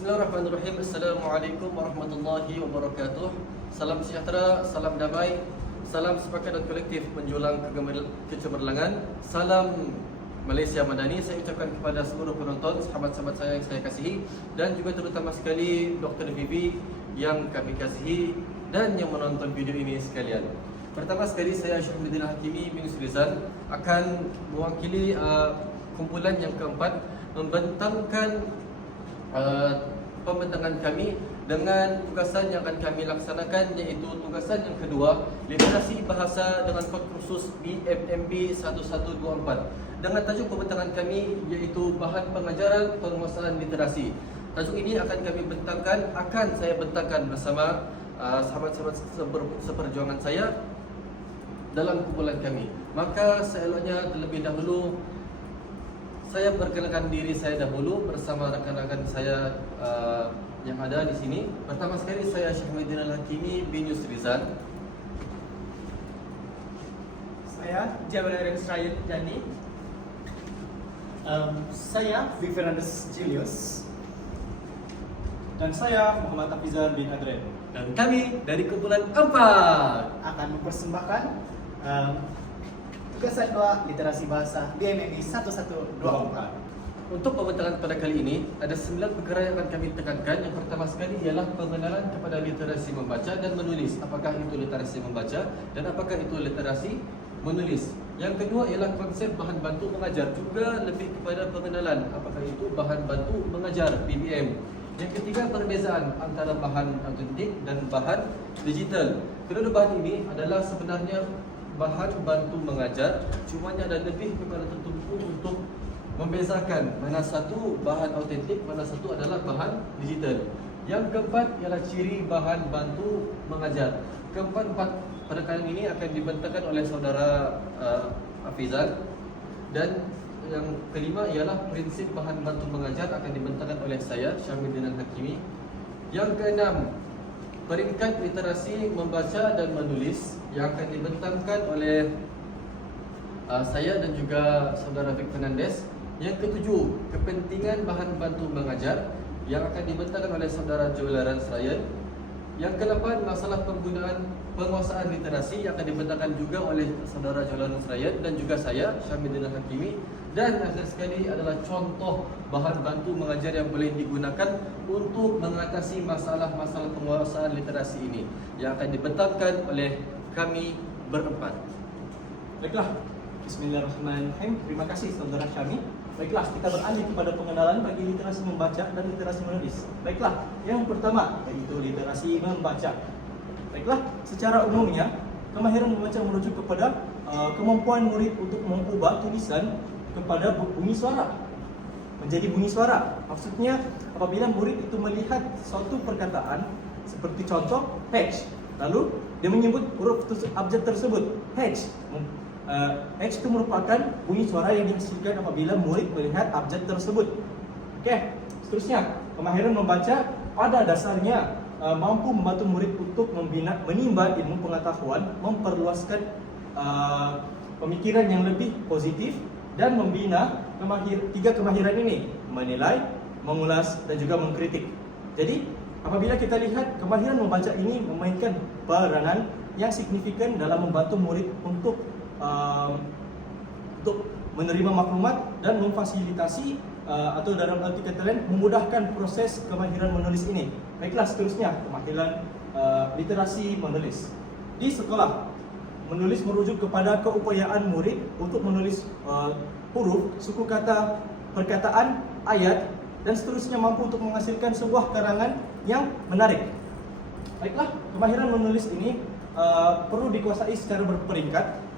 Bismillahirrahmanirrahim. Assalamualaikum warahmatullahi wabarakatuh. Salam sejahtera, salam damai, salam sepakat dan kolektif menjulang kecemerlangan. Salam Malaysia Madani saya ucapkan kepada seluruh penonton, sahabat-sahabat saya yang saya kasihi, dan juga terutama sekali Dr. Vivi yang kami kasihi dan yang menonton video ini sekalian. Pertama sekali saya Syahmuddin Hakimi bin Rizal akan mewakili kumpulan yang keempat membentangkan pembentangan kami dengan tugasan yang akan kami laksanakan, iaitu tugasan yang kedua, literasi bahasa dengan kod khusus BMMB 1124 dengan tajuk pembentangan kami iaitu bahan pengajaran penguasaan literasi. Tajuk ini akan kami bentangkan, akan saya bentangkan bersama sahabat-sahabat seperjuangan saya dalam kumpulan kami. Maka seeloknya terlebih dahulu saya perkenalkan diri saya dahulu bersama rakan-rakan saya yang ada di sini. Pertama sekali saya Syahmuddin Hakimi bin Rizal. Saya Jabal Ryan Jani. Saya Fernandes Julius. Dan saya Muhammad Hafizan bin Adren. Dan kami dari kumpulan keempat Akan mempersembahkan tugasan 2 literasi bahasa BMMB 1124. Untuk pembentangan pada kali ini ada 9 perkara yang akan kami tekankan. Yang pertama sekali ialah pengenalan kepada literasi membaca dan menulis. Apakah itu literasi membaca dan apakah itu literasi menulis. Yang kedua ialah konsep bahan bantu mengajar, juga lebih kepada pengenalan apakah itu bahan bantu mengajar BBM. Yang ketiga, perbezaan antara bahan autentik dan bahan digital. Kedua bahan ini adalah sebenarnya bahan bantu mengajar, cumanya ada lebih kepada tertumpu untuk membezakan mana satu bahan autentik, mana satu adalah bahan digital. Yang keempat ialah ciri bahan bantu mengajar. Keempat pada kali ini akan dibentangkan oleh saudara Hafizan. Dan yang kelima ialah prinsip bahan bantu mengajar akan dibentangkan oleh saya Syahmuddin Hakimi. Yang keenam, peringkat literasi membaca dan menulis yang akan dibentangkan oleh saya dan juga saudara Vic Fernandes. Yang ketujuh, kepentingan bahan bantu mengajar yang akan dibentangkan oleh saudara Jabal Ryan. Yang ke-8, masalah penggunaan penguasaan literasi yang akan dibentangkan juga oleh saudara Jabal Ryan dan juga saya Syahmuddin Hakimi. Dan akhir sekali adalah contoh bahan bantu mengajar yang boleh digunakan untuk mengatasi masalah-masalah penguasaan literasi ini yang akan dibentangkan oleh kami berempat. Baiklah, bismillahirrahmanirrahim. Terima kasih saudara Syami. Baiklah, kita beralih kepada pengenalan bagi literasi membaca dan literasi menulis. Baiklah, yang pertama yaitu literasi membaca. Baiklah, secara umumnya kemahiran membaca merujuk kepada kemampuan murid untuk mengubah tulisan kepada bunyi suara menjadi bunyi suara. Maksudnya apabila murid itu melihat suatu perkataan seperti contoh page, lalu dia menyebut huruf abjad tersebut H. H itu merupakan bunyi suara yang dihasilkan apabila murid melihat abjad tersebut. Okey, seterusnya kemahiran membaca pada dasarnya mampu membantu murid untuk menimba ilmu pengetahuan, memperluaskan pemikiran yang lebih positif dan membina tiga kemahiran ini: menilai, mengulas dan juga mengkritik. Jadi apabila kita lihat kemahiran membaca ini memainkan peranan yang signifikan dalam membantu murid untuk menerima maklumat dan memfasilitasi atau dalam arti kata lain memudahkan proses kemahiran menulis ini. Baiklah, seterusnya kemahiran literasi menulis. Di sekolah, menulis merujuk kepada keupayaan murid untuk menulis huruf, suku kata, perkataan, ayat dan seterusnya mampu untuk menghasilkan sebuah karangan yang menarik. Baiklah, kemahiran menulis ini perlu dikuasai secara berperingkat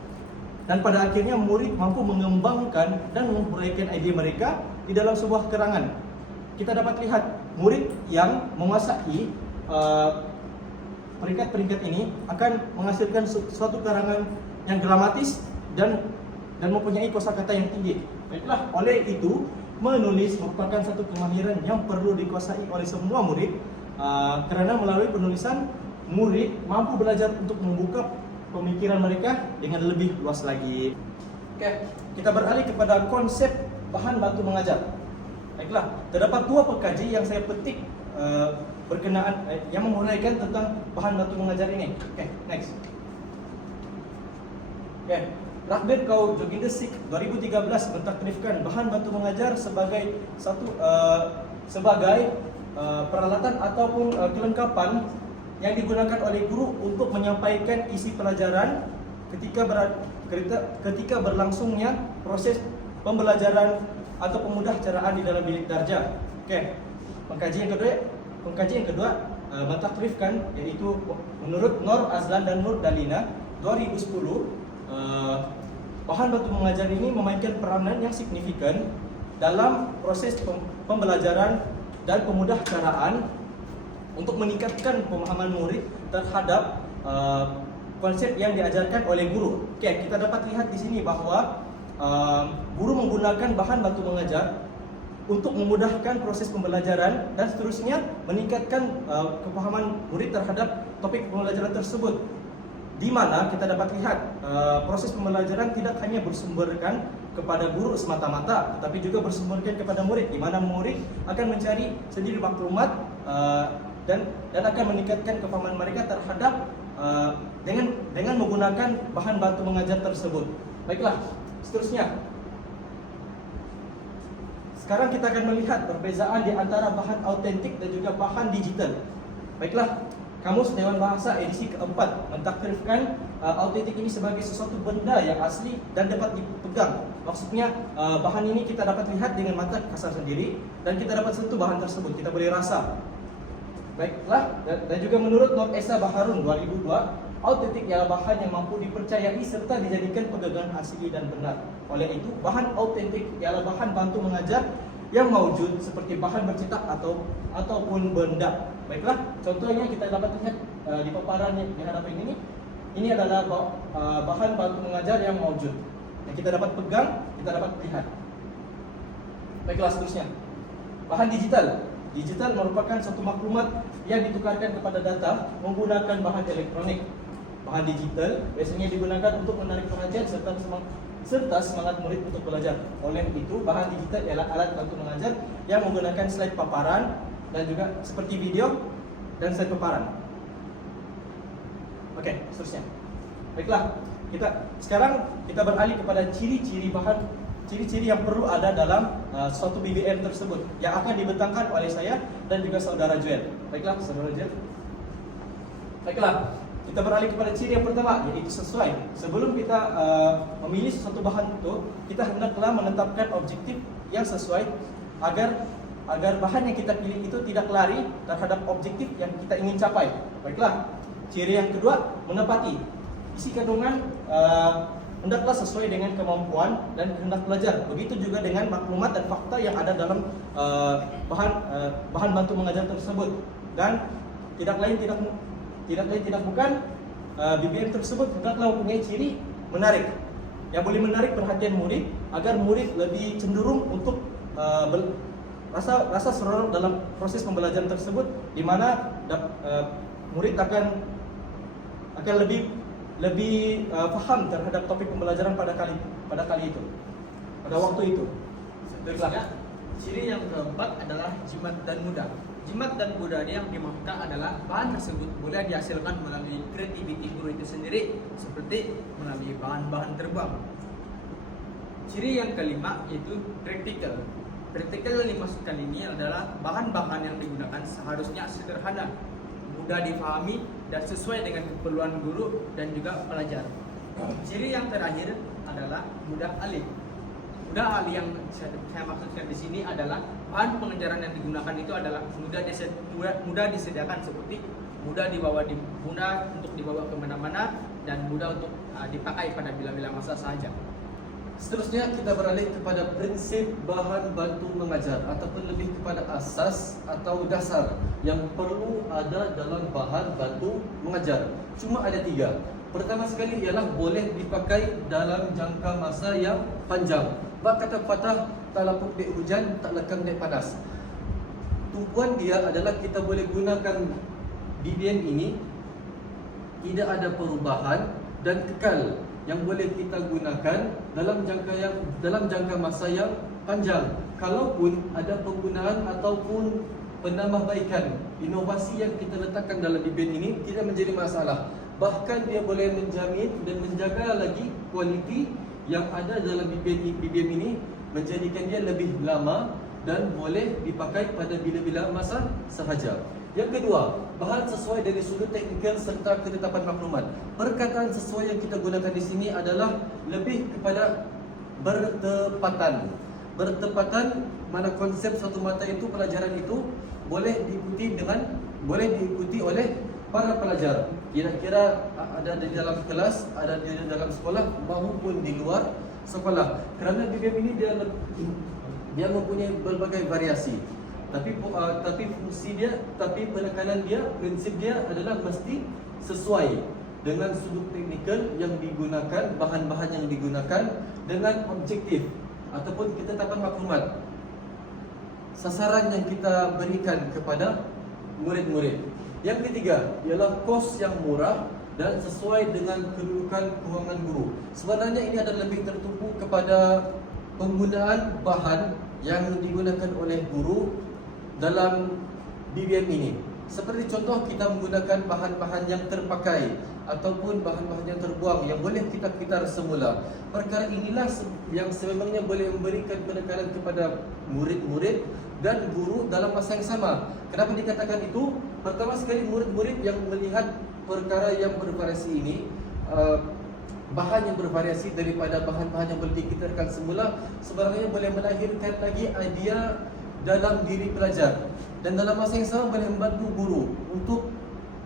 dan pada akhirnya murid mampu mengembangkan dan menguraikan ide mereka di dalam sebuah karangan. Kita dapat lihat murid yang menguasai peringkat-peringkat ini akan menghasilkan suatu karangan yang dramatis dan mempunyai kosakata yang tinggi. Baiklah, oleh itu menulis merupakan satu kemahiran yang perlu dikuasai oleh semua murid kerana melalui penulisan murid mampu belajar untuk membuka pemikiran mereka dengan lebih luas lagi. Oke, kita beralih kepada konsep bahan bantu mengajar. Baiklah, terdapat dua pengkaji yang saya petik berkenaan yang menguraikan tentang bahan baku mengajar ini. Oke, next. Oke, Rakbir Kau Joginder Sikh 2013 mentakrifkan bahan bantu mengajar sebagai peralatan ataupun kelengkapan yang digunakan oleh guru untuk menyampaikan isi pelajaran ketika berlangsungnya proses pembelajaran atau pemudahcaraan di dalam bilik darjah. Oke, pengkaji yang kedua mentakrifkan, yaitu menurut Nur Azlan dan Nur Dalina 2010, bahan bantu mengajar ini memainkan peranan yang signifikan dalam proses pembelajaran dan pemudahcaraan untuk meningkatkan pemahaman murid terhadap konsep yang diajarkan oleh guru. Oke, kita dapat lihat di sini bahwa guru menggunakan bahan bantu mengajar untuk memudahkan proses pembelajaran dan seterusnya meningkatkan kepahaman murid terhadap topik pembelajaran tersebut. Di mana kita dapat lihat proses pembelajaran tidak hanya bersumberkan kepada guru semata-mata, tetapi juga bersumberkan kepada murid, di mana murid akan mencari sendiri maklumat dan akan meningkatkan kepahaman mereka terhadap dengan menggunakan bahan bantu mengajar tersebut. Baiklah, seterusnya. Sekarang kita akan melihat perbezaan di antara bahan autentik dan juga bahan digital. Baiklah, Kamus Dewan Bahasa edisi keempat mentakrifkan autentik ini sebagai sesuatu benda yang asli dan dapat dipegang. Maksudnya bahan ini kita dapat lihat dengan mata kasar sendiri dan kita dapat sentuh bahan tersebut, kita boleh rasa. Baiklah, dan juga menurut Nur Esa Baharun 2002, autentik ialah bahan yang mampu dipercayai serta dijadikan pegangan asli dan benar. Oleh itu, bahan autentik ialah bahan bantu mengajar yang maujud seperti bahan bercetak ataupun benda. Baiklah, contohnya kita dapat lihat di paparan yang di hadapan ini. Ini adalah bahan bantu mengajar yang maujud yang kita dapat pegang, kita dapat lihat. Baiklah, seterusnya. Bahan digital. Digital merupakan suatu maklumat yang ditukarkan kepada data menggunakan bahan elektronik. Bahan digital biasanya digunakan untuk menarik perhatian serta semangat murid untuk belajar. Oleh itu, bahan digital ialah alat bantu mengajar yang menggunakan slide paparan dan juga seperti video dan slide paparan. Oke, seterusnya. Baiklah, sekarang kita beralih kepada ciri-ciri yang perlu ada dalam suatu BBM tersebut yang akan dibentangkan oleh saya dan juga saudara Joel. Baiklah, saudara Joel. Baiklah, kita beralih kepada ciri yang pertama, yaitu sesuai. Sebelum kita memilih sesuatu bahan itu, kita hendaklah menetapkan objektif yang sesuai agar bahan yang kita pilih itu tidak lari terhadap objektif yang kita ingin capai. Baiklah, ciri yang kedua, menepati. Isi kandungan hendaklah sesuai dengan kemampuan dan kehendak belajar. Begitu juga dengan maklumat dan fakta yang ada dalam bahan bantu mengajar tersebut. Dan tidak lain tidak bukan BBM tersebut hendaklah mempunyai ciri menarik yang boleh menarik perhatian murid agar murid lebih cenderung untuk rasa seronok dalam proses pembelajaran tersebut, di mana murid akan lebih paham terhadap topik pembelajaran pada kali itu, pada waktu itu. Baiklah. Ciri yang keempat adalah jimat dan mudah. Jimat dan mudah yang dimaksudkan adalah bahan tersebut boleh dihasilkan melalui kreativiti guru itu sendiri, seperti melalui bahan-bahan terbang. Ciri yang kelima yaitu praktikal. Praktikal yang dimaksudkan ini adalah bahan-bahan yang digunakan seharusnya sederhana, mudah dipahami dan sesuai dengan keperluan guru dan juga pelajar. Ciri yang terakhir adalah mudah alih. Mudah alih yang saya maksudkan di sini adalah bahan pengajaran yang digunakan itu adalah mudah disediakan, seperti mudah untuk dibawa kemana-mana dan mudah untuk dipakai pada bila-bila masa saja. Seterusnya kita beralih kepada prinsip bahan bantu mengajar ataupun lebih kepada asas atau dasar yang perlu ada dalam bahan bantu mengajar. Cuma ada 3. Pertama sekali ialah boleh dipakai dalam jangka masa yang panjang. Bab kata patah, tak lapuk dek hujan, tak lekang dek panas. Tujuan dia adalah kita boleh gunakan BBM ini tidak ada perubahan dan kekal, yang boleh kita gunakan dalam jangka masa yang panjang. kalaupun ada penggunaan ataupun penambahbaikan inovasi yang kita letakkan dalam BBM ini tidak menjadi masalah. Bahkan dia boleh menjamin dan menjaga lagi kualiti yang ada dalam BBM ini, menjadikan dia lebih lama dan boleh dipakai pada bila-bila masa sahaja. Yang kedua, bahan sesuai dari sudut teknikal serta ketetapan maklumat. Perkataan sesuai yang kita gunakan di sini adalah lebih kepada bertepatan. Bertepatan mana konsep satu mata itu, pelajaran itu boleh diikuti oleh para pelajar. Kira-kira ada di dalam kelas, ada di dalam sekolah maupun di luar sekolah. Kerana BBM ini dia mempunyai berbagai variasi. Tapi fungsi dia, tapi penekanan dia, prinsip dia adalah mesti sesuai dengan sudut teknikal yang digunakan, bahan-bahan yang digunakan, dengan objektif ataupun ketetapan maklumat. Sasaran yang kita berikan kepada murid-murid. Yang ketiga ialah kos yang murah dan sesuai dengan kedudukan kewangan guru. Sebenarnya ini adalah lebih tertumpu kepada penggunaan bahan yang digunakan oleh guru dalam BBM ini. Seperti contoh, kita menggunakan bahan-bahan yang terpakai ataupun bahan-bahan yang terbuang yang boleh kita putar semula. Perkara inilah yang sememangnya boleh memberikan penekanan kepada murid-murid dan guru dalam masa yang sama. Kenapa dikatakan itu? Pertama sekali, murid-murid yang melihat perkara yang bervariasi ini, bahan yang bervariasi daripada bahan-bahan yang boleh dikitakan semula, sebenarnya boleh melahirkan lagi idea dalam diri pelajar, dan dalam masa yang sama boleh membantu guru untuk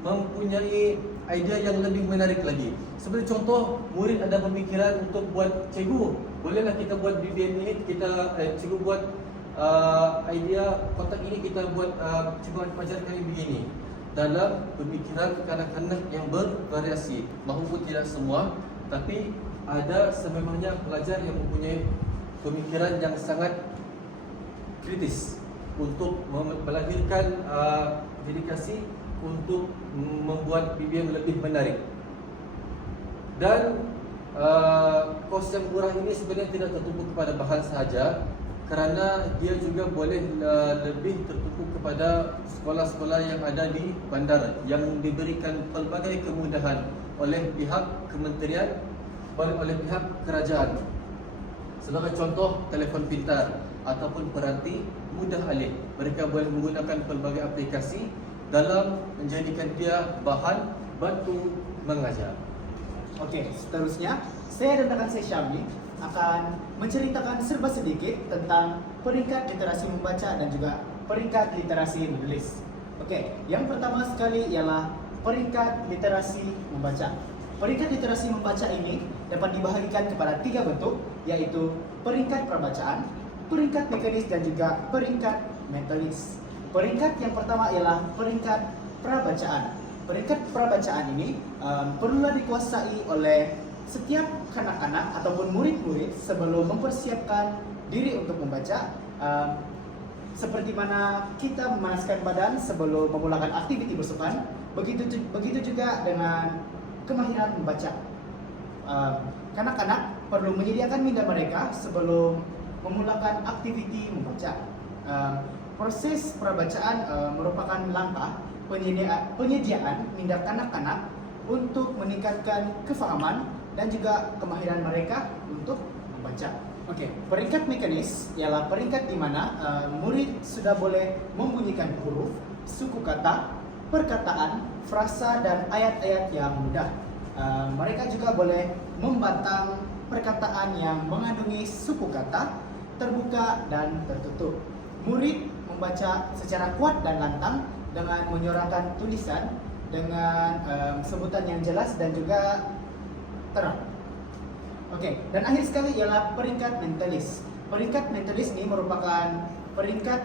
mempunyai idea yang lebih menarik lagi. Seperti contoh, murid ada pemikiran untuk buat, cikgu, bolehlah kita buat BBM ini, cikgu buat idea kotak ini, kita buat, cikgu ajarkan ini begini. Dalam pemikiran kanak-kanak yang bervariasi, maupun tidak semua, tapi ada sememangnya pelajar yang mempunyai pemikiran yang sangat kritis untuk melahirkan dedikasi untuk membuat BBM lebih menarik. Dan kos yang murah ini sebenarnya tidak tertumpu kepada bahan sahaja, kerana dia juga boleh lebih tertumpu kepada sekolah-sekolah yang ada di bandar yang diberikan pelbagai kemudahan oleh pihak kementerian, oleh pihak kerajaan. Sebagai contoh, telefon pintar ataupun peranti mudah alih. Mereka boleh menggunakan pelbagai aplikasi dalam menjadikan dia bahan bantu mengajar. Okey, seterusnya saya dan rekan saya Syamli akan menceritakan serba sedikit tentang peringkat literasi membaca dan juga peringkat literasi menulis. Okey, yang pertama sekali ialah peringkat literasi membaca. Peringkat literasi membaca ini dapat dibahagikan kepada 3 bentuk, iaitu peringkat prabacaan, peringkat mekanis dan juga peringkat mentalis. Peringkat yang pertama ialah peringkat prabacaan. Peringkat prabacaan ini perlulah dikuasai oleh setiap kanak-kanak ataupun murid-murid sebelum mempersiapkan diri untuk membaca. Seperti mana kita memanaskan badan sebelum memulakan aktiviti bersukan, begitu juga dengan kemahiran membaca. Kanak-kanak perlu menyediakan minda mereka sebelum memulakan aktiviti membaca. Proses prabacaan merupakan langkah penyediaan minda kanak-kanak untuk meningkatkan kefahaman dan juga kemahiran mereka untuk membaca. Okey, peringkat mekanis ialah peringkat di mana murid sudah boleh membunyikan huruf, suku kata, perkataan, frasa dan ayat-ayat yang mudah. Mereka juga boleh membantang perkataan yang mengandungi suku kata, terbuka dan tertutup. Murid membaca secara kuat dan lantang dengan menyuarakan tulisan dengan sebutan yang jelas dan juga terang. Okey, dan akhir sekali ialah peringkat mentalis. Peringkat mentalis ini merupakan peringkat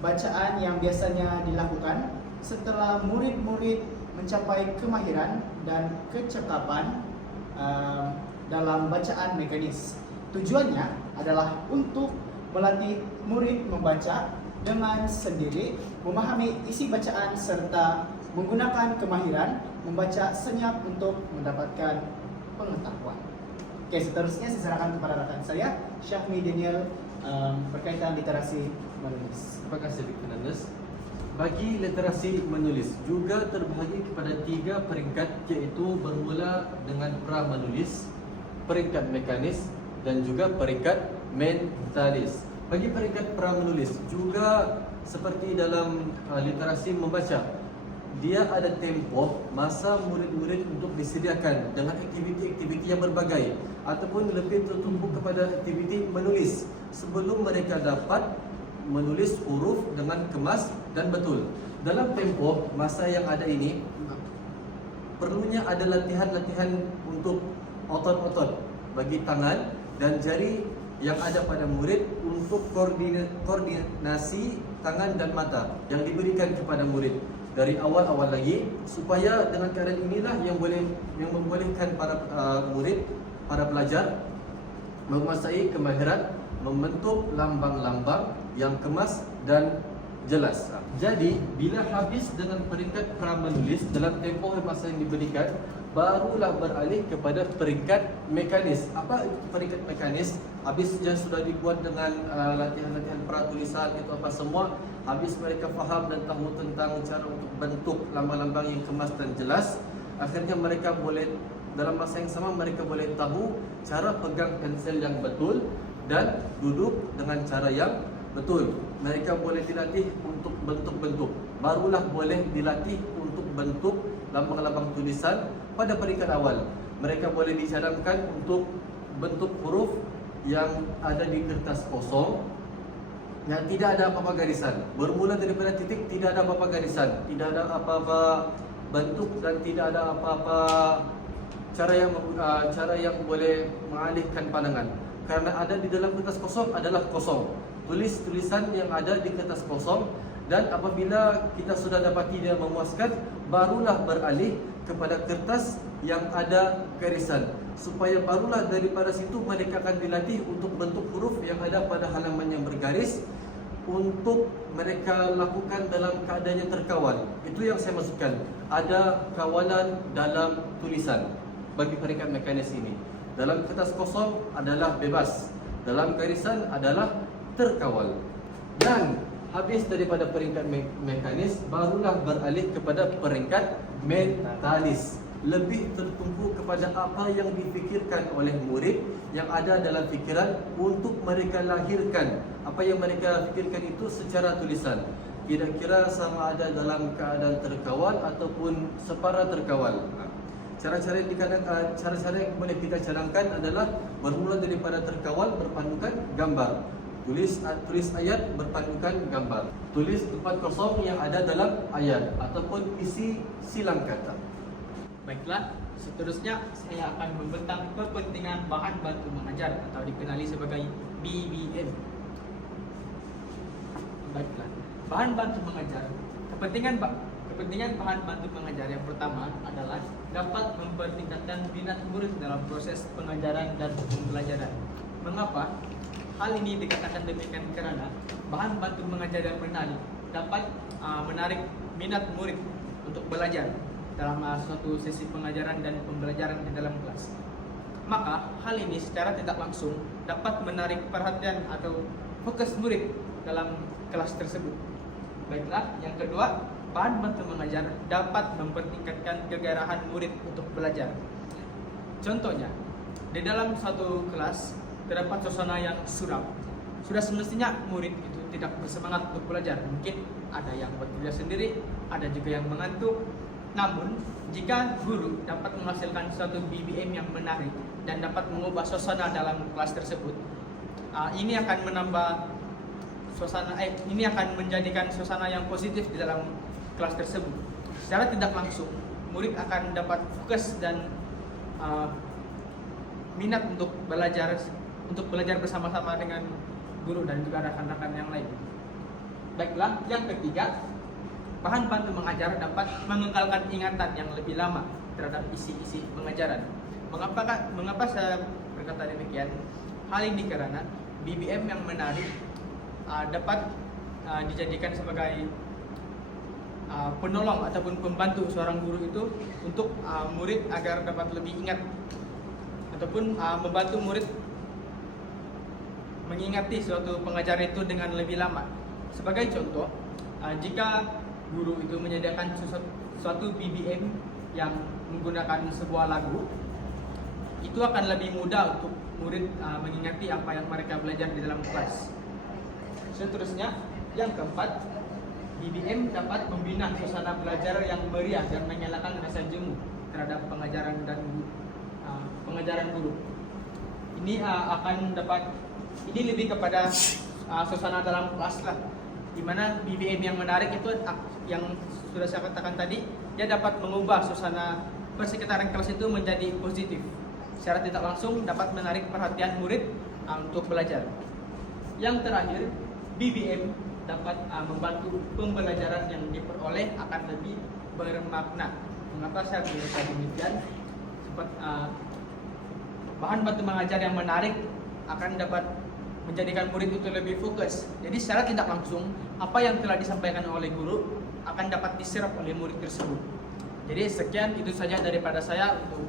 bacaan yang biasanya dilakukan setelah murid-murid mencapai kemahiran dan kecekapan dalam bacaan mekanis. Tujuannya adalah untuk melatih murid membaca dengan sendiri, memahami isi bacaan serta menggunakan kemahiran membaca senyap untuk mendapatkan pengetahuan. Oke, seterusnya saya serahkan kepada rekan saya, Syahmi Daniel, berkaitan literasi menulis. Terima kasih Dr. Nandes. Bagi literasi menulis juga terbahagi kepada 3 peringkat, iaitu bermula dengan pra menulis, peringkat mekanis dan juga peringkat mentalis. Bagi peringkat pra menulis juga seperti dalam literasi membaca, dia ada tempoh masa murid-murid untuk disediakan dengan aktiviti-aktiviti yang berbagai ataupun lebih tertumpu kepada aktiviti menulis sebelum mereka dapat menulis huruf dengan kemas dan betul. Dalam tempoh masa yang ada ini, perlunya ada latihan-latihan untuk otot-otot bagi tangan dan jari yang ada pada murid untuk koordinasi tangan dan mata yang diberikan kepada murid dari awal-awal lagi, supaya dengan keadaan inilah yang membolehkan para murid, para pelajar menguasai kemahiran membentuk lambang-lambang yang kemas dan jelas. Jadi bila habis dengan peringkat pra menulis dalam tempoh masa yang diberikan, barulah beralih kepada peringkat mekanis. Apa itu peringkat mekanis? Habis yang sudah dibuat dengan latihan-latihan pra tulisan itu apa semua, habis mereka faham dan tahu tentang cara untuk bentuk lambang-lambang yang kemas dan jelas, akhirnya mereka boleh dalam masa yang sama mereka boleh tahu cara pegang pensel yang betul dan duduk dengan cara yang betul. Mereka boleh dilatih untuk bentuk-bentuk. Barulah boleh dilatih untuk bentuk lambang-lambang tulisan pada peringkat awal. Mereka boleh dicadangkan untuk bentuk huruf yang ada di kertas kosong yang tidak ada apa-apa garisan. Bermula daripada titik, tidak ada apa-apa garisan, tidak ada apa-apa bentuk dan tidak ada apa-apa cara yang boleh mengalihkan pandangan. Karena ada di dalam kertas kosong adalah kosong. Tulis tulisan yang ada di kertas kosong, dan apabila kita sudah dapati dia memuaskan, barulah beralih kepada kertas yang ada garisan, supaya barulah daripada situ mereka akan dilatih untuk bentuk huruf yang ada pada halaman yang bergaris untuk mereka lakukan dalam keadaan yang terkawal. Itu yang saya maksudkan, ada kawalan dalam tulisan bagi peringkat mekanis ini. Dalam kertas kosong adalah bebas, dalam garisan adalah terkawal. Dan habis daripada peringkat mekanis, barulah beralih kepada peringkat mentalis. Lebih tertumpu kepada apa yang difikirkan oleh murid, yang ada dalam fikiran untuk mereka lahirkan. Apa yang mereka fikirkan itu secara tulisan, kira-kira sama ada dalam keadaan terkawal ataupun separa terkawal. Cara-cara yang boleh kita cadangkan adalah bermula daripada terkawal berpandukan gambar. Tulis ayat berpandukan gambar. Tulis tempat kosong yang ada dalam ayat ataupun isi silang kata. Baiklah, seterusnya saya akan membentang kepentingan bahan bantu mengajar atau dikenali sebagai BBM. Baiklah, bahan bantu mengajar. Kepentingan bahan bantu mengajar yang pertama adalah dapat mempertingkatkan minat murid dalam proses pengajaran dan pembelajaran. Mengapa hal ini dikatakan demikian? Karena bahan bantu mengajar yang menarik dapat menarik minat murid untuk belajar dalam suatu sesi pengajaran dan pembelajaran di dalam kelas. Maka hal ini secara tidak langsung dapat menarik perhatian atau fokus murid dalam kelas tersebut. Baiklah, yang kedua, bahan bantu mengajar dapat mempertingkatkan kegairahan murid untuk belajar. Contohnya, di dalam suatu kelas terdapat suasana yang suram. Sudah semestinya murid itu tidak bersemangat untuk belajar. Mungkin ada yang bekerja sendiri, ada juga yang mengantuk. Namun, jika guru dapat menghasilkan suatu BBM yang menarik dan dapat mengubah suasana dalam kelas tersebut, ini akan menambah ini akan menjadikan suasana yang positif di dalam kelas tersebut. Secara tidak langsung, murid akan dapat fokus dan minat untuk belajar bersama-sama dengan guru dan juga rekan-rekan yang lain. Baiklah, yang ketiga, bahan bantu mengajar dapat mengekalkan ingatan yang lebih lama terhadap isi-isi pengajaran. Mengapa saya berkata demikian? Hal ini karena BBM yang menarik dapat dijadikan sebagai penolong ataupun pembantu seorang guru itu untuk murid agar dapat lebih ingat ataupun membantu murid mengingati suatu pengajaran itu dengan lebih lama. Sebagai contoh, jika guru itu menyediakan suatu BBM yang menggunakan sebuah lagu, itu akan lebih mudah untuk murid mengingati apa yang mereka belajar di dalam kelas. Seterusnya, yang keempat, BBM dapat membina suasana belajar yang meriah dan menyalakan rasa jenuh terhadap pengajaran guru. Ini ini lebih kepada suasana dalam kelas lah, di mana BBM yang menarik itu yang sudah saya katakan tadi, dia dapat mengubah suasana persekitaran kelas itu menjadi positif. Secara tidak langsung dapat menarik perhatian murid untuk belajar. Yang terakhir, BBM dapat membantu pembelajaran yang diperoleh akan lebih bermakna. Mengapa saya bisa demikian? Bahan bantu mengajar yang menarik akan dapat menjadikan murid itu lebih fokus. Jadi secara tidak langsung, apa yang telah disampaikan oleh guru akan dapat diserap oleh murid tersebut. Jadi sekian, itu saja daripada saya untuk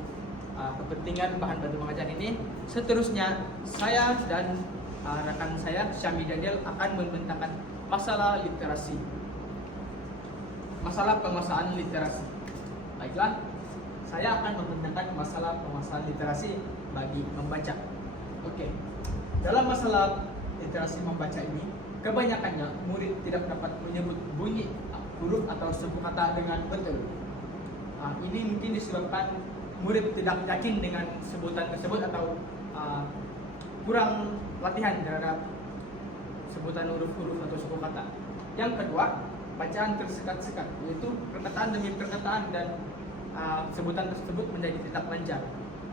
kepentingan bahan bantu mengajar ini. Seterusnya, saya dan rekan saya, Syami Daniel, akan membentangkan masalah literasi. Masalah penguasaan literasi. Baiklah, saya akan membentangkan masalah penguasaan literasi bagi membaca. Oke. Dalam masalah literasi membaca ini, kebanyakannya murid tidak dapat menyebut bunyi huruf atau sebuah kata dengan betul. Ini mungkin disebabkan murid tidak yakin dengan sebutan tersebut atau kurang latihan terhadap sebutan huruf-huruf atau suku kata. Yang kedua, bacaan tersekat-sekat, yaitu perkataan demi perkataan dan sebutan tersebut menjadi tidak lancar.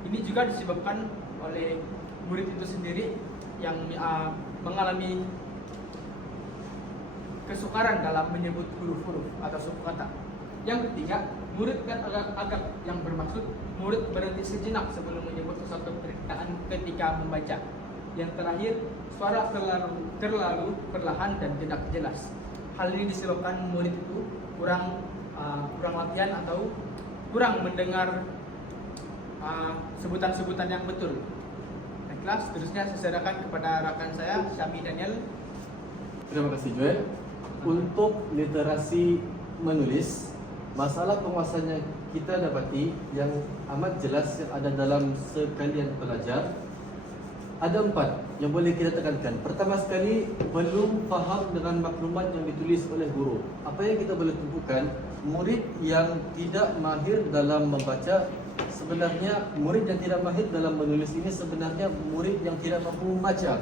Ini juga disebabkan oleh murid itu sendiri yang mengalami kesukaran dalam menyebut huruf-huruf atau suku kata. Yang ketiga, murid kan agak yang bermaksud murid berhenti sejenak sebelum menyebut sesuatu perkataan ketika membaca. Yang terakhir, suara terlalu perlahan dan tidak jelas. Hal ini disebabkan murid itu kurang latihan atau kurang mendengar sebutan-sebutan yang betul. Baiklah, seterusnya saya serahkan kepada rekan saya, Syami Daniel. Terima kasih Joel. Untuk literasi menulis, masalah penguasanya kita dapati yang amat jelas yang ada dalam sekalian pelajar. Ada 4 yang boleh kita tekankan. Pertama sekali, belum faham dengan maklumat yang ditulis oleh guru. Apa yang kita boleh tumpukan, murid yang tidak mahir dalam membaca, sebenarnya murid yang tidak mahir dalam menulis ini sebenarnya murid yang tidak mampu membaca.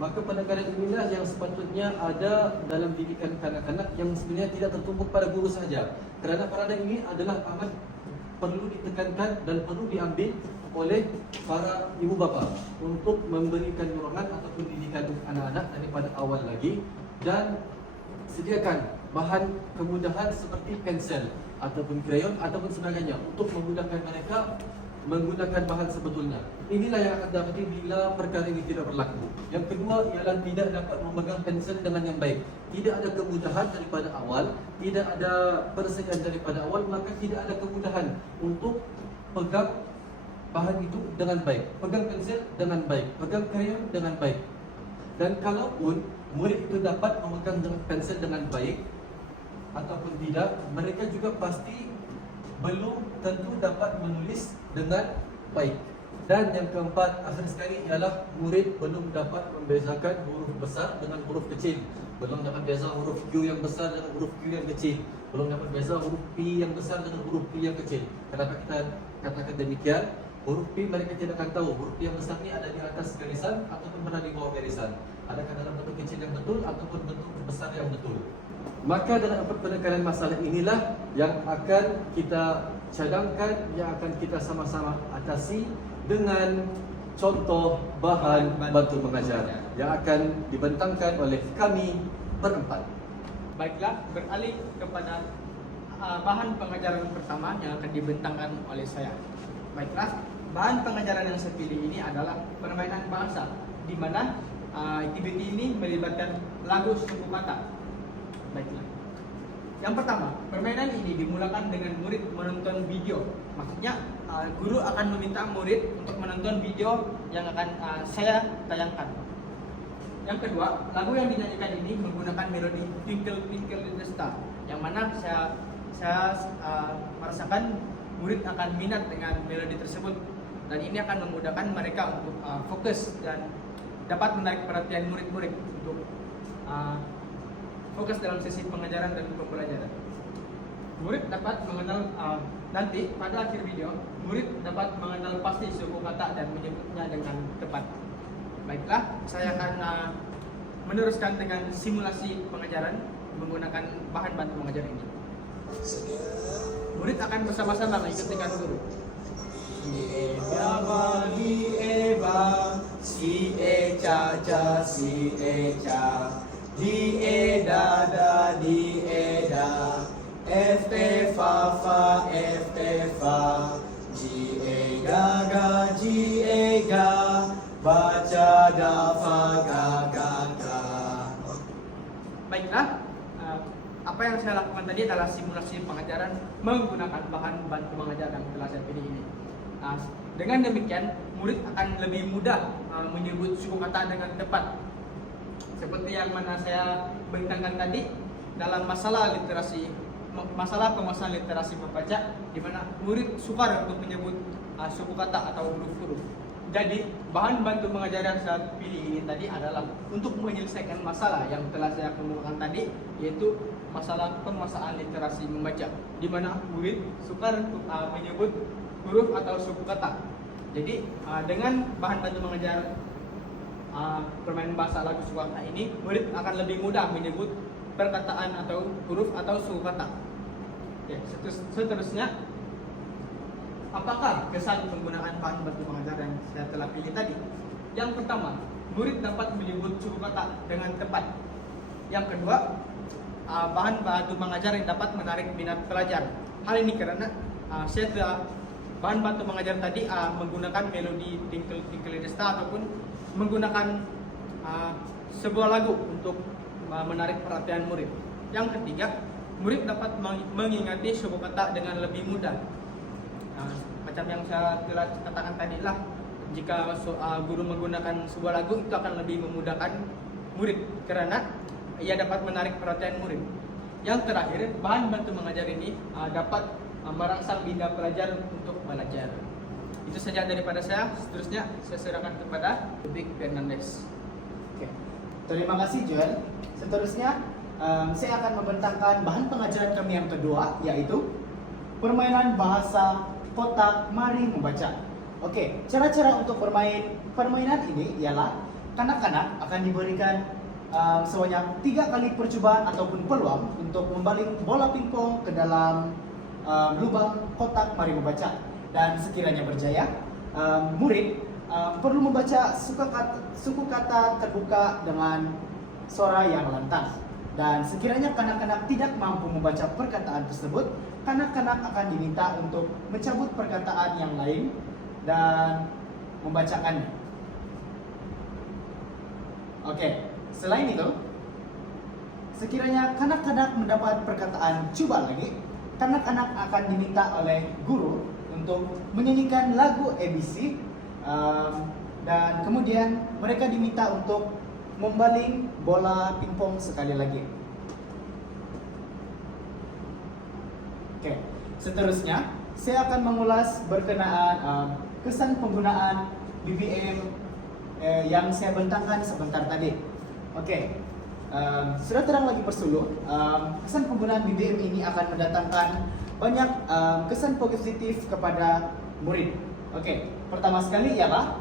Maka penekanan inilah yang sepatutnya ada dalam didikan kanak-kanak yang sebenarnya tidak tertumpuk pada guru sahaja. Kerana paradigma ini adalah amat perlu ditekankan dan perlu diambil oleh para ibu bapa untuk memberikan dorongan ataupun didikan anak-anak daripada awal lagi, dan sediakan bahan kemudahan seperti pensel ataupun krayon ataupun sebagainya untuk memudahkan mereka menggunakan bahan sebetulnya. Inilah yang akan dapati bila perkara ini tidak berlaku. Yang kedua ialah tidak dapat memegang pensel dengan yang baik. Tidak ada kemudahan daripada awal, tidak ada persediaan daripada awal, maka tidak ada kemudahan untuk pegang bahan itu dengan baik, pegang pensel dengan baik, pegang krayon dengan baik. Dan kalaupun murid itu dapat memegang pensel dengan baik ataupun tidak, mereka juga pasti belum tentu dapat menulis dengan baik. Dan yang keempat, akhir sekali ialah murid belum dapat membezakan huruf besar dengan huruf kecil. Belum dapat beza huruf Q yang besar dengan huruf Q yang kecil. Belum dapat beza huruf P yang besar dengan huruf P yang kecil. Kenapa kita katakan demikian? Huruf P mereka tidak akan tahu huruf P yang besar ini ada di atas garisan ataupun berada di bawah garisan. Adakah dalam bentuk kecil yang betul ataupun bentuk besar yang betul. Maka dalam penekanan masalah inilah yang akan kita cadangkan, yang akan kita sama-sama atasi dengan contoh bahan bantu mengajar yang akan dibentangkan oleh kami berempat. Baiklah, beralih kepada bahan pengajaran pertama yang akan dibentangkan oleh saya. Baiklah, bahan pengajaran yang saya pilih ini adalah permainan bahasa, di mana aktiviti ini melibatkan lagu suku kata. Baiklah. Yang pertama, permainan ini dimulakan dengan murid menonton video. Maksudnya, guru akan meminta murid untuk menonton video yang akan saya tayangkan. Yang kedua, lagu yang dinyanyikan ini menggunakan melodi Twinkle Twinkle Little Star, yang mana saya merasakan murid akan minat dengan melodi tersebut, dan ini akan memudahkan mereka untuk fokus dan dapat menarik perhatian murid-murid untuk fokus dalam sesi pengajaran dan pembelajaran. Murid dapat mengenal nanti pada akhir video, murid dapat mengenal pasti suku kata dan menyebutnya dengan tepat. Baiklah, saya akan meneruskan dengan simulasi pengajaran menggunakan bahan bantu mengajar ini. Murid akan bersama-sama mengikuti guru. Eba di eba, si e ca ca si e ca, di e da da di e da, f te fa fa f te fa, ji e ga ga ji e ga, baca da fa ga ga ga. Baiklah, apa yang saya lakukan tadi adalah simulasi pengajaran menggunakan bahan bantu mengajar yang telah saya pilih ini. Dengan demikian, murid akan lebih mudah menyebut suku kata dengan tepat. Seperti yang mana saya bentangkan tadi dalam masalah penguasaan literasi membaca, di mana murid sukar untuk menyebut suku kata atau huruf-huruf. Jadi, bahan bantu mengajar yang saya pilih ini tadi adalah untuk menyelesaikan masalah yang telah saya kemukakan tadi, yaitu masalah penguasaan literasi membaca, di mana murid sukar untuk menyebut huruf atau suku kata. Jadi dengan bahan bantu mengajar permainan bahasa lagu suku kata ini, murid akan lebih mudah menyebut perkataan atau huruf atau suku kata. Oke, seterusnya, apakah kesan penggunaan bahan bantu mengajar yang saya telah pilih tadi? Yang pertama, murid dapat menyebut suku kata dengan tepat. Yang kedua, bahan bantu mengajar yang dapat menarik minat pelajar. Hal ini karena saya telah bahan bantu mengajar tadi menggunakan melodi Twinkle Twinkle Little Star ataupun menggunakan sebuah lagu untuk menarik perhatian murid. Yang ketiga, murid dapat mengingati suku kata dengan lebih mudah. Macam yang saya telah katakan tadi lah, jika guru menggunakan sebuah lagu itu akan lebih memudahkan murid karena ia dapat menarik perhatian murid. Yang terakhir, bahan bantu mengajar ini dapat merangsang minat pelajar untuk belajar. Itu saja daripada saya. Seterusnya saya serahkan kepada Big Fernandez. Oke. Terima kasih Joel. Seterusnya saya akan membentangkan bahan pengajaran kami yang kedua, yaitu permainan bahasa kotak mari membaca. Oke, cara-cara untuk bermain permainan ini ialah kanak-kanak akan diberikan sebanyak 3 kali percobaan ataupun peluang untuk membaling bola pingpong ke dalam lubang kotak mari membaca, dan sekiranya berjaya, murid perlu membaca suku kata terbuka dengan suara yang lantang. Dan sekiranya kanak-kanak tidak mampu membaca perkataan tersebut, kanak-kanak akan diminta untuk mencabut perkataan yang lain dan membacakannya. Oke, selain itu, sekiranya kanak-kanak mendapat perkataan "coba lagi", kanak-kanak akan diminta oleh guru untuk menyanyikan lagu ABC, dan kemudian mereka diminta untuk membaling bola pingpong sekali lagi. Oke, seterusnya saya akan mengulas berkenaan kesan penggunaan BBM yang saya bentangkan sebentar tadi. Oke, sudah terang lagi bersuluh, kesan penggunaan BBM ini akan mendatangkan banyak kesan positif kepada murid. Oke, pertama sekali ialah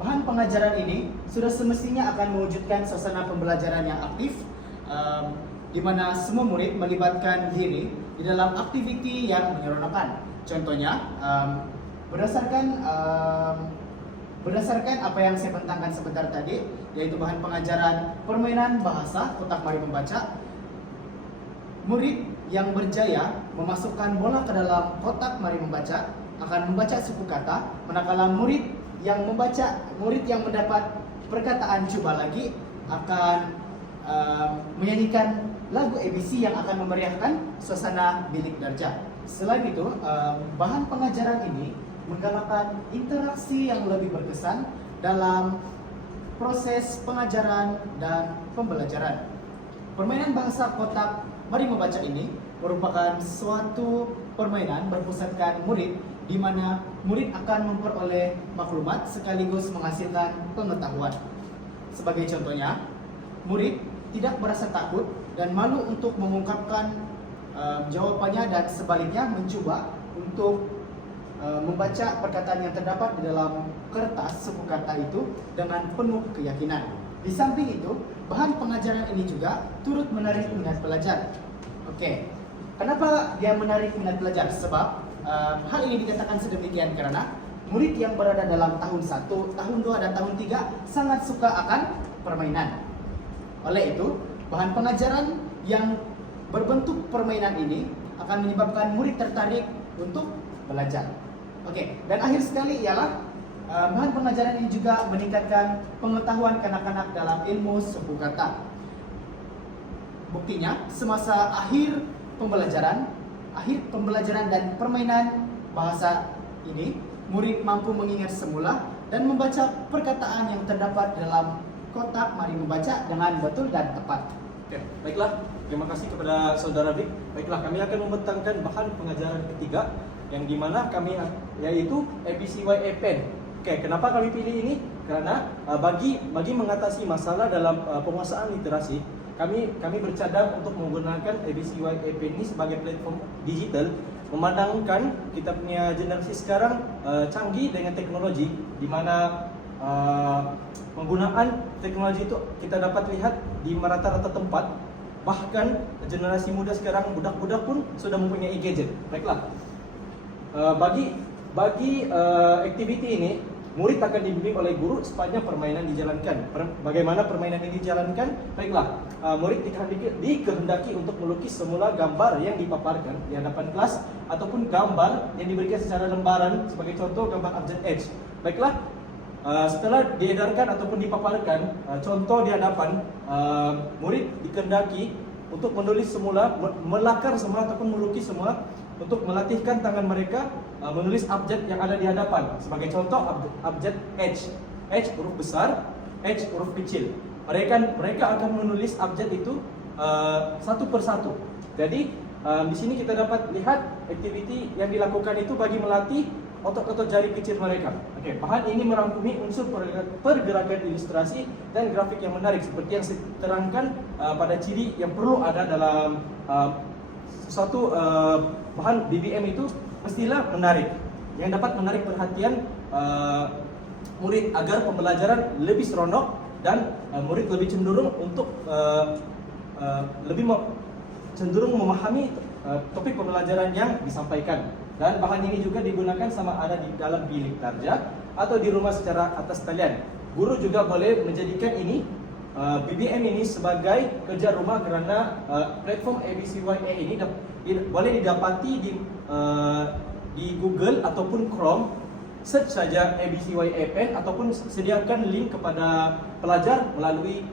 bahan pengajaran ini sudah semestinya akan mewujudkan suasana pembelajaran yang aktif, di mana semua murid melibatkan diri di dalam aktiviti yang menyeronokkan. Contohnya, berdasarkan apa yang saya bentangkan sebentar tadi, yaitu bahan pengajaran permainan bahasa kotak mari membaca, murid yang berjaya memasukkan bola ke dalam kotak mari membaca akan membaca suku kata, manakala murid yang mendapat perkataan "coba lagi" akan menyanyikan lagu ABC yang akan memeriahkan suasana bilik darjah. Selain itu, bahan pengajaran ini menggalakkan interaksi yang lebih berkesan dalam proses pengajaran dan pembelajaran. Permainan bahasa kotak Mari Membaca ini merupakan suatu permainan berpusatkan murid di mana murid akan memperoleh maklumat sekaligus menghasilkan pengetahuan. Sebagai contohnya, murid tidak merasa takut dan malu untuk mengungkapkan jawabannya dan sebaliknya mencoba untuk membaca perkataan yang terdapat di dalam kertas suku kata itu dengan penuh keyakinan. Di samping itu, bahan pengajaran ini juga turut menarik minat pelajar. Oke, kenapa dia menarik minat pelajar? Sebab hal ini dikatakan sedemikian karena murid yang berada dalam tahun 1, tahun 2, dan tahun 3 sangat suka akan permainan. Oleh itu, bahan pengajaran yang berbentuk permainan ini akan menyebabkan murid tertarik untuk belajar. Oke, dan akhir sekali ialah bahan pengajaran ini juga meningkatkan pengetahuan kanak-kanak dalam ilmu suku kata. Buktinya, semasa akhir pembelajaran dan permainan bahasa ini, murid mampu mengingat semula dan membaca perkataan yang terdapat dalam kotak Mari Membaca dengan betul dan tepat. Oke, baiklah. Terima kasih kepada Saudara Vic. Baiklah, kami akan membentangkan bahan pengajaran ketiga yang dimana kami yaitu ABCYA Pen. Oke, kenapa kami pilih ini? Karena bagi mengatasi masalah dalam penguasaan literasi, kami bercadang untuk menggunakan ABCYA Pen ini sebagai platform digital, memandangkan kita punya generasi sekarang canggih dengan teknologi, di mana penggunaan teknologi itu kita dapat lihat di rata-rata tempat. Bahkan generasi muda sekarang, budak-budak pun sudah mempunyai gadget. Baiklah. Bagi aktiviti ini, murid akan dibimbing oleh guru sepanjang permainan dijalankan. Bagaimana permainan ini dijalankan? Baiklah, murid dikehendaki untuk melukis semula gambar yang dipaparkan di hadapan kelas ataupun gambar yang diberikan secara lembaran, sebagai contoh gambar abjad H. Baiklah, setelah diedarkan ataupun dipaparkan contoh di hadapan, murid dikehendaki untuk menulis semula, melakar semula ataupun melukis semula untuk melatihkan tangan mereka menulis abjad yang ada di hadapan. Sebagai contoh abjad H. H huruf besar, H huruf kecil. Mereka akan menulis abjad itu satu persatu. Jadi di sini kita dapat lihat aktiviti yang dilakukan itu bagi melatih otot-otot jari kecil mereka. Oke, bahan ini merangkumi unsur pergerakan ilustrasi dan grafik yang menarik seperti yang saya terangkan pada ciri yang perlu ada dalam suatu bahan BBM itu mestilah menarik, yang dapat menarik perhatian murid agar pembelajaran lebih seronok dan murid lebih cenderung untuk cenderung memahami topik pembelajaran yang disampaikan. Dan bahan ini juga digunakan sama ada di dalam bilik darjah atau di rumah secara atas talian. Guru juga boleh menjadikan ini BBM ini sebagai kerja rumah kerana platform ABCYA ini boleh didapati di Google ataupun Chrome. Search saja ABCYA Pen ataupun sediakan link kepada pelajar melalui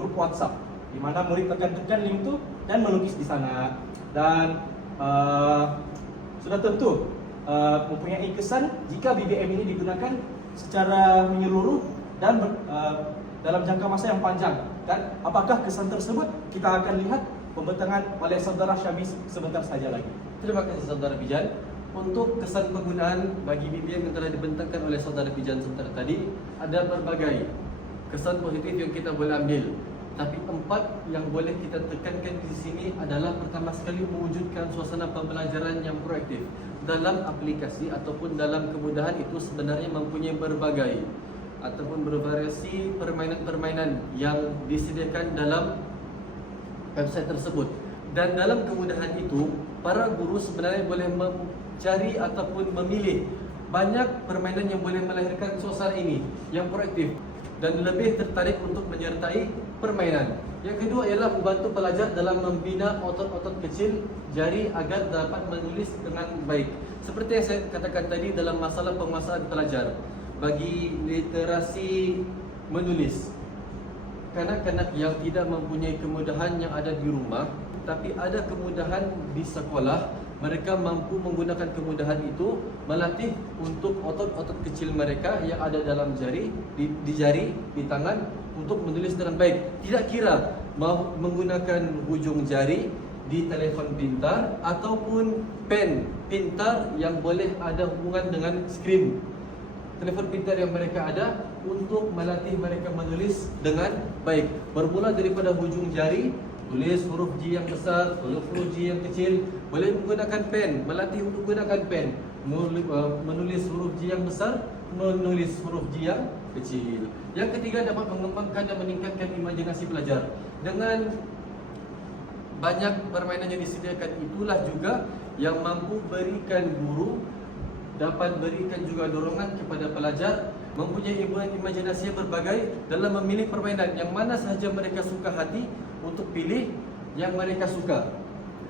grup WhatsApp, di mana murid tekan link itu dan melukis di sana. Dan sudah tentu mempunyai kesan jika BBM ini digunakan secara menyeluruh dan dalam jangka masa yang panjang. Dan apakah kesan tersebut kita akan lihat pembentangan oleh Saudara Syabis sebentar saja lagi. Terima kasih Saudara Pijan. Untuk kesan penggunaan bagi BBM yang telah dibentangkan oleh Saudara Pijan sebentar tadi, ada berbagai kesan positif yang kita boleh ambil. Tapi 4 yang boleh kita tekankan di sini adalah pertama sekali mewujudkan suasana pembelajaran yang proaktif. Dalam aplikasi ataupun dalam kemudahan itu sebenarnya mempunyai berbagai ataupun bervariasi permainan-permainan yang disediakan dalam website tersebut. Dan dalam kemudahan itu, para guru sebenarnya boleh mencari ataupun memilih banyak permainan yang boleh melahirkan suasana ini yang proaktif dan lebih tertarik untuk menyertai permainan. Yang kedua ialah membantu pelajar dalam membina otot-otot kecil jari agar dapat menulis dengan baik. Seperti yang saya katakan tadi dalam masalah penguasaan pelajar, bagi literasi menulis, kanak-kanak yang tidak mempunyai kemudahan yang ada di rumah tapi ada kemudahan di sekolah, mereka mampu menggunakan kemudahan itu melatih untuk otot-otot kecil mereka yang ada dalam jari, di jari, di tangan untuk menulis dengan baik. Tidak kira mau menggunakan hujung jari di telefon pintar ataupun pen pintar yang boleh ada hubungan dengan skrin telefon pintar yang mereka ada, untuk melatih mereka menulis dengan baik. Bermula daripada hujung jari, tulis huruf J yang besar, tulis huruf J yang kecil. Boleh menggunakan pen, melatih untuk menggunakan pen, menulis huruf J yang besar, menulis huruf J yang kecil. Yang ketiga, dapat mengembangkan dan meningkatkan imajinasi pelajar. Dengan banyak permainan yang disediakan itulah juga yang mampu berikan guru, dapat berikan juga dorongan kepada pelajar mempunyai imajinasi yang berbagai dalam memilih permainan yang mana sahaja mereka suka hati untuk pilih yang mereka suka.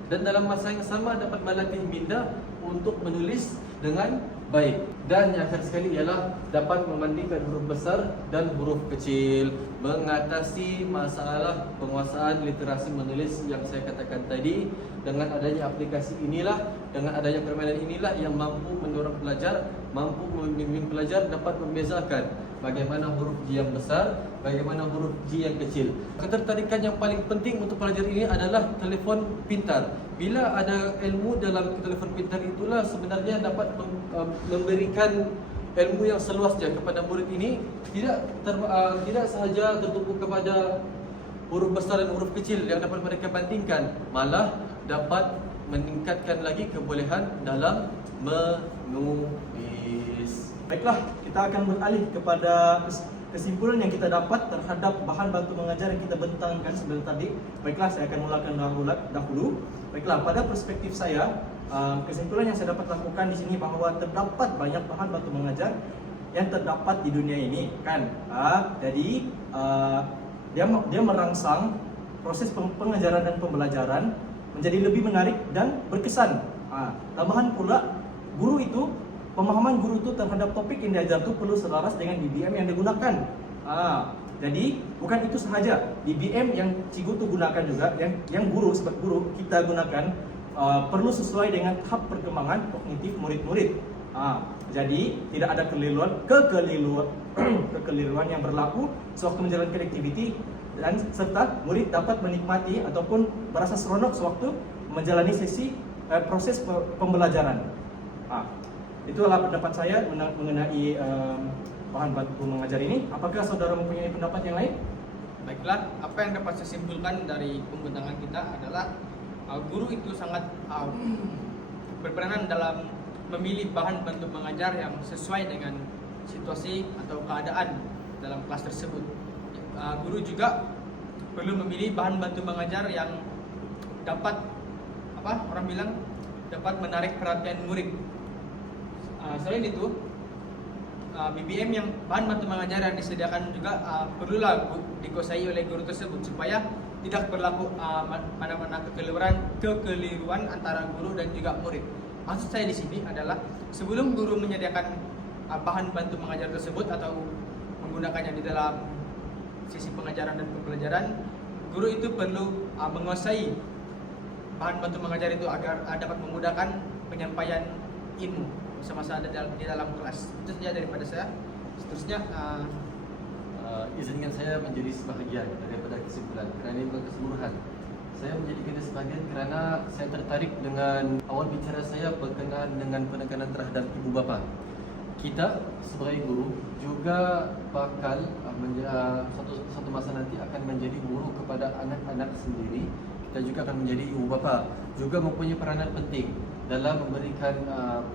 Dan dalam masa yang sama dapat melatih minda untuk menulis dengan baik. Dan yang akhir sekali ialah dapat membandingkan huruf besar dan huruf kecil, mengatasi masalah penguasaan literasi menulis yang saya katakan tadi. Dengan adanya aplikasi inilah, dengan adanya permainan inilah yang mampu mendorong pelajar, mampu membimbing pelajar dapat membezakan bagaimana huruf J yang besar, bagaimana huruf J yang kecil. Ketertarikan yang paling penting untuk pelajar ini adalah telefon pintar. Bila ada ilmu dalam telefon pintar itulah sebenarnya dapat memberikan ilmu yang seluasnya kepada murid ini, tidak sahaja tertumpu kepada huruf besar dan huruf kecil yang dapat mereka bandingkan, malah dapat meningkatkan lagi kebolehan dalam menulis. Baiklah, kita akan beralih kepada kesimpulan yang kita dapat terhadap bahan bantu mengajar yang kita bentangkan sebelum tadi. Baiklah, saya akan mulakan dahulu. Baiklah, pada perspektif saya, kesimpulan yang saya dapat lakukan di sini bahawa terdapat banyak bahan bantu mengajar yang terdapat di dunia ini, kan? Jadi dia merangsang proses pengajaran dan pembelajaran menjadi lebih menarik dan berkesan. Tambahan pula, pemahaman guru itu terhadap topik yang diajar itu perlu selaras dengan DBM yang digunakan. Jadi bukan itu sahaja, DBM yang cikgu tu gunakan juga, yang sebagai guru kita gunakan perlu sesuai dengan tahap perkembangan kognitif murid-murid. Jadi tidak ada kekeliruan yang berlaku sewaktu menjalankan aktiviti, dan serta murid dapat menikmati ataupun merasa seronok sewaktu menjalani sesi proses pembelajaran. Itulah pendapat saya mengenai bahan bantu mengajar ini. Apakah saudara mempunyai pendapat yang lain? Baiklah, apa yang dapat saya simpulkan dari pembentangan kita adalah guru itu sangat berperanan dalam memilih bahan bantu mengajar yang sesuai dengan situasi atau keadaan dalam kelas tersebut. Guru juga perlu memilih bahan bantu mengajar yang dapat dapat menarik perhatian murid. Selain itu, BBM yang bahan bantu mengajar yang disediakan juga perlulah dikuasai oleh guru tersebut supaya tidak berlaku mana-mana kekeliruan antara guru dan juga murid. Maksud saya di sini adalah sebelum guru menyediakan bahan bantu mengajar tersebut atau menggunakannya di dalam sisi pengajaran dan pembelajaran, guru itu perlu menguasai bahan bantu mengajar itu agar dapat memudahkan penyampaian ilmu semasa ada di dalam kelas. Itu saja daripada saya. Seterusnya izinkan saya menjadi sebahagian daripada kesimpulan, kerana ini bukan keseluruhan. Saya menjadikannya sebahagian kerana saya tertarik dengan awal bicara saya berkenaan dengan penekanan terhadap ibu bapa. Kita sebagai guru juga bakal suatu masa nanti akan menjadi guru kepada anak-anak sendiri. Kita juga akan menjadi ibu bapa, juga mempunyai peranan penting dalam memberikan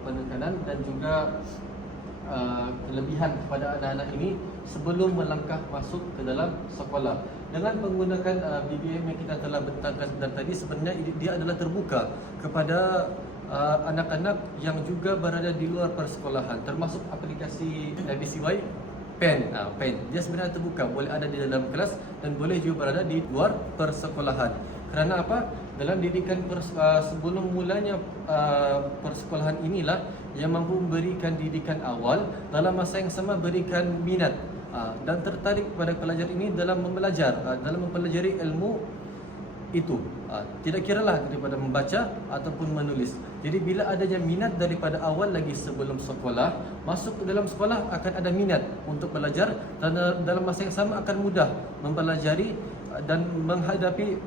penekanan dan juga kelebihan kepada anak-anak ini sebelum melangkah masuk ke dalam sekolah. Dengan menggunakan BBM yang kita telah bentangkan tadi, sebenarnya dia adalah terbuka kepada anak-anak yang juga berada di luar persekolahan, termasuk aplikasi BCY Pen. Dia sebenarnya terbuka, boleh ada di dalam kelas dan boleh juga berada di luar persekolahan. Kerana apa? Dalam didikan sebelum mulanya persekolahan inilah yang mampu memberikan didikan awal, dalam masa yang sama berikan minat dan tertarik kepada pelajar ini dalam mempelajari ilmu itu. Tidak kiralah daripada membaca ataupun menulis. Jadi bila adanya minat daripada awal lagi sebelum sekolah, masuk ke dalam sekolah akan ada minat untuk belajar dan dalam masa yang sama akan mudah mempelajari dan menghadapi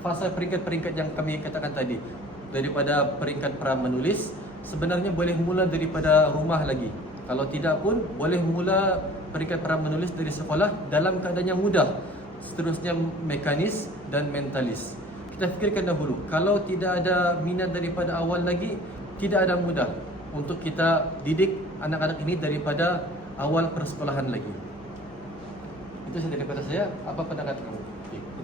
fasa peringkat-peringkat yang kami katakan tadi. Daripada peringkat pra menulis, sebenarnya boleh mula daripada rumah lagi. Kalau tidak pun boleh mula peringkat pra menulis dari sekolah dalam keadaan yang mudah. Seterusnya mekanis dan mentalis. Kita fikirkan dahulu, kalau tidak ada minat daripada awal lagi, tidak ada mudah untuk kita didik anak-anak ini daripada awal persekolahan lagi. Itu saja daripada saya. Apa pendapat kamu?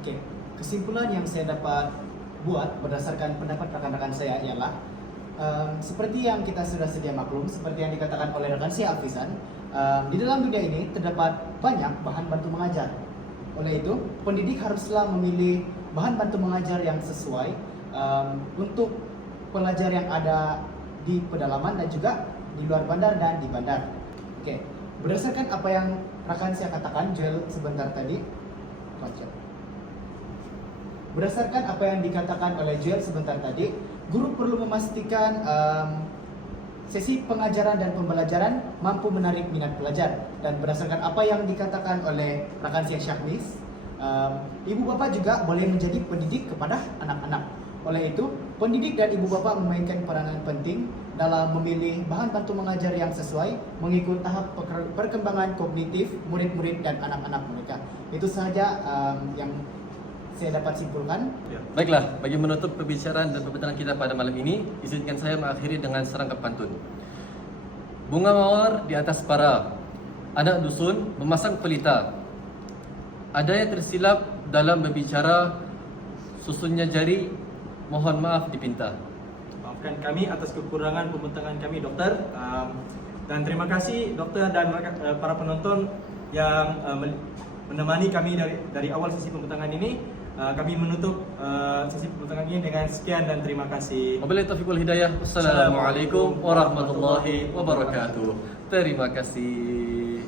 Okey. Kesimpulan yang saya dapat buat berdasarkan pendapat rekan-rekan saya ialah seperti yang kita sudah sedia maklum, seperti yang dikatakan oleh rekan saya Afizan, di dalam dunia ini terdapat banyak bahan bantu mengajar. Oleh itu, pendidik haruslah memilih bahan bantu mengajar yang sesuai untuk pelajar yang ada di pedalaman dan juga di luar bandar dan di bandar. Okey, berdasarkan apa yang rekan saya katakan, Joel sebentar tadi, berdasarkan apa yang dikatakan oleh Joel sebentar tadi, guru perlu memastikan sesi pengajaran dan pembelajaran mampu menarik minat pelajar. Dan berdasarkan apa yang dikatakan oleh rekan saya Syahnis, ibu bapa juga boleh menjadi pendidik kepada anak-anak. Oleh itu, pendidik dan ibu bapa memainkan peranan penting dalam memilih bahan bantu mengajar yang sesuai mengikut tahap perkembangan kognitif murid-murid dan anak-anak mereka. Itu sahaja yang saya dapat simpulkan. Baiklah, bagi menutup pembicaraan dan perbincangan kita pada malam ini, izinkan saya mengakhiri dengan serangkap pantun. Bunga mawar di atas para, anak dusun memasang pelita. Ada yang tersilap dalam berbicara, susunnya jari, mohon maaf dipinta. Maafkan kami atas kekurangan pembentangan kami, dokter. Dan terima kasih dokter dan para penonton yang menemani kami dari awal sesi pembentangan ini. Kami menutup sesi pembentangan ini dengan sekian dan terima kasih. Wabillahi taufiq wal hidayah. Wassalamualaikum warahmatullahi wabarakatuh. Terima kasih.